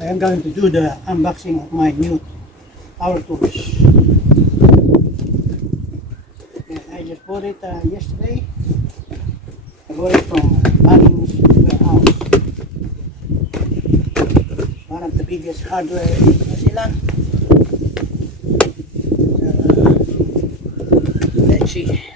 I am going to do the unboxing of my new power tools. I just bought it yesterday. I bought it from Bunnings Warehouse, one of the biggest hardware in New Zealand. Let's see.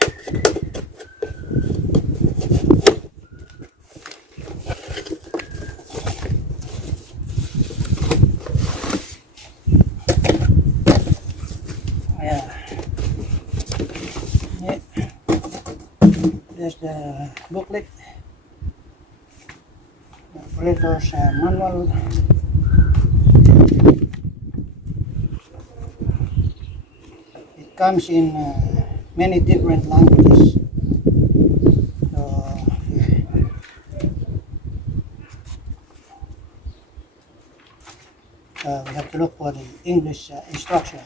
There's the booklet, the operator's manual. It comes in many different languages. So we have to look for the English instruction.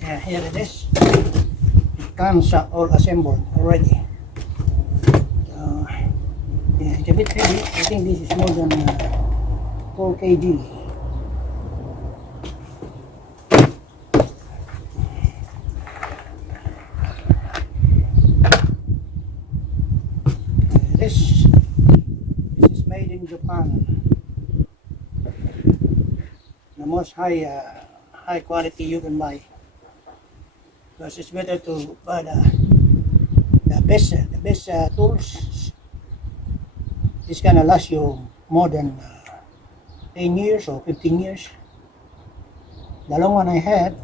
Yeah, here it is. It comes all assembled already. So, yeah, it's a bit heavy. I think this is more than 4 kg. This is made in Japan. The most high quality you can buy, because it's better to buy the best tools. It's gonna last you more than 10 years or 15 years. The long one I have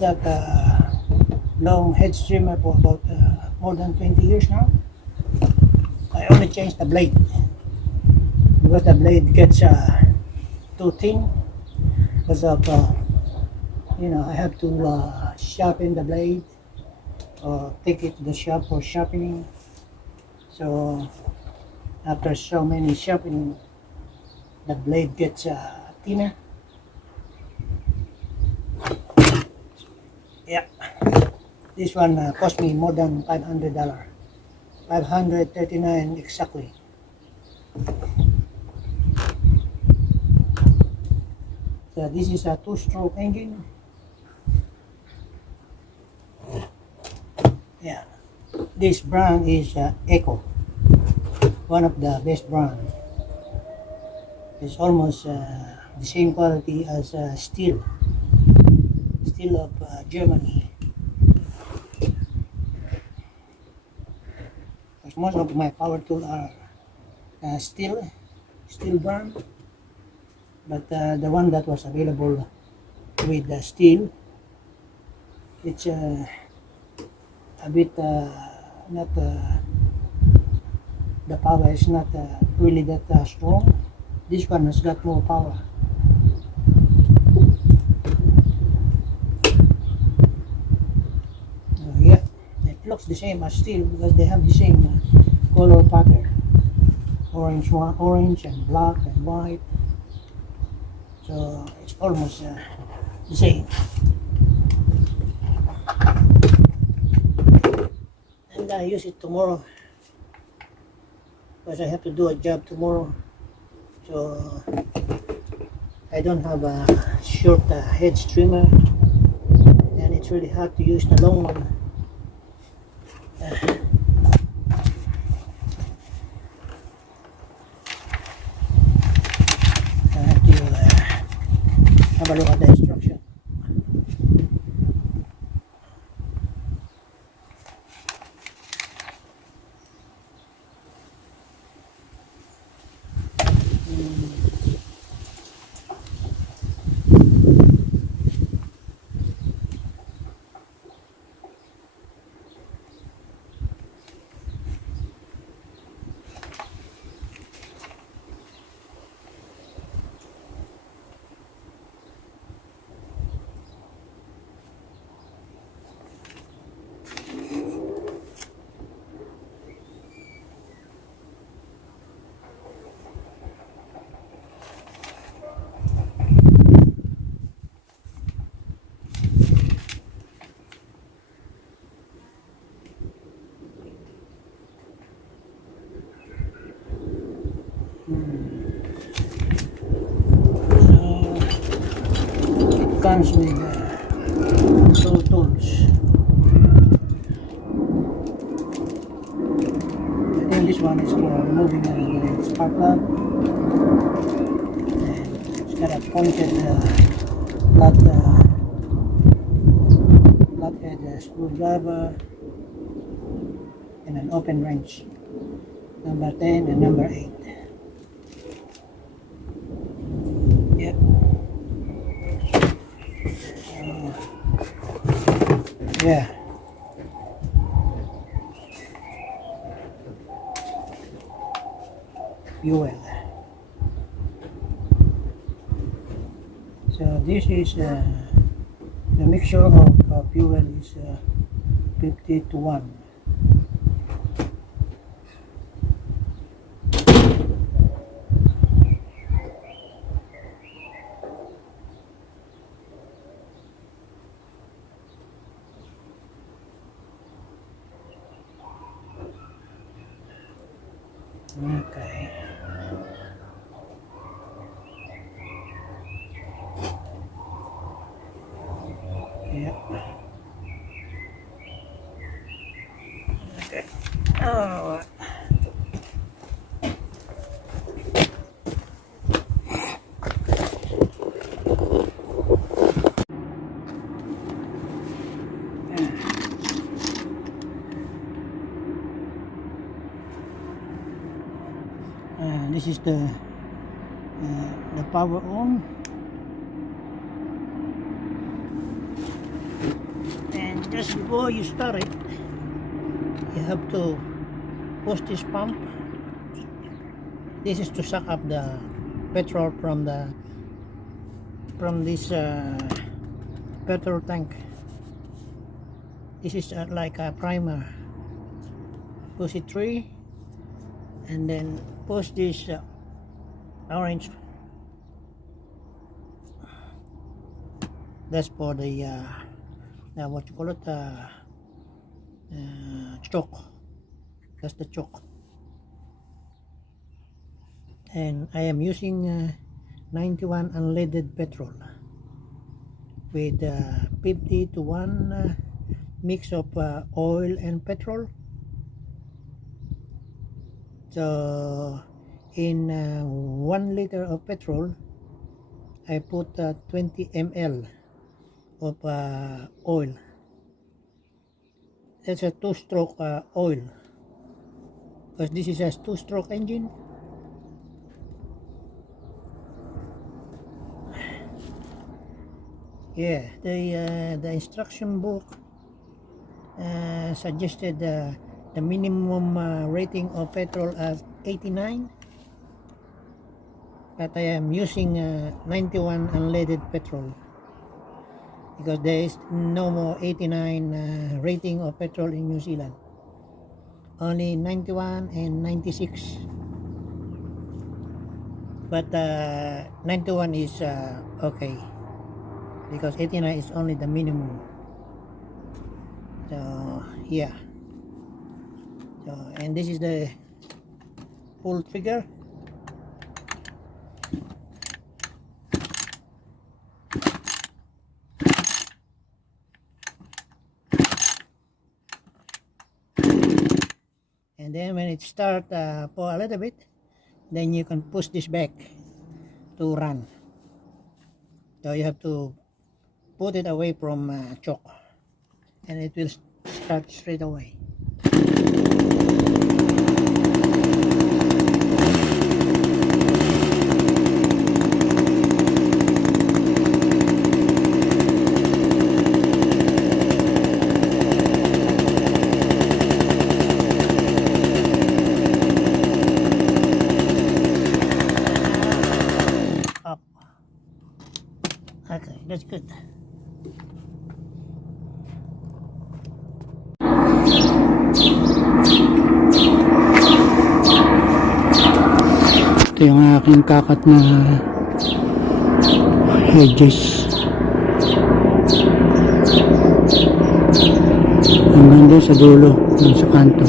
that long head streamer for about more than 20 years now. I only changed the blade because the blade gets too thin because of I have to sharpen the blade or take it to the shop for sharpening. So after so many sharpening, the blade gets thinner. Yeah, this one cost me more than $500, $539 exactly. So this is a 2-stroke engine. Yeah, this brand is Echo, one of the best brands. It's almost the same quality as steel of Germany. Because most of my power tools are steel brand, but the one that was available with the steel, it's a bit not the power is not really that strong. This one has got more power. Yeah, it looks the same as steel because they have the same color pattern, orange and black and white. So it's almost the same. And I use it tomorrow because I have to do a job tomorrow. So I don't have a short head streamer, and it's really hard to use the long one. I have to have a look at the instruction. comes with two tools. I think this one is for removing the spark plug, and it's got a pointed flathead screwdriver and an open wrench, number 10 and number 8. Yep. Yeah. Fuel. So this is the mixture of fuel is 50 to 1. Okay. Yep. Okay. Oh. This is the power on, and just before you start it, you have to push this pump. This is to suck up the petrol from this petrol tank. This is like a primer. Push it 3, and then push this orange. That's for the what you call it, choke. That's the choke. And I am using 91 unleaded petrol with 50 to 1 mix of oil and petrol. So in 1 liter of petrol, I put 20 ml of oil. That's a 2-stroke oil, because this is a 2-stroke engine. Yeah, the instruction book suggested the minimum rating of petrol as 89, but I am using 91 unleaded petrol because there is no more 89 rating of petrol in New Zealand, only 91 and 96, but 91 is okay, because 89 is only the minimum. So yeah. So, and this is the pull trigger. And then when it starts for a little bit, then you can push this back to run. So you have to put it away from choke, and it will start straight away. Up. Okay, that's good. Ito yung aking kakat na hedges. Hanggang doon sa dulo, sa kanto.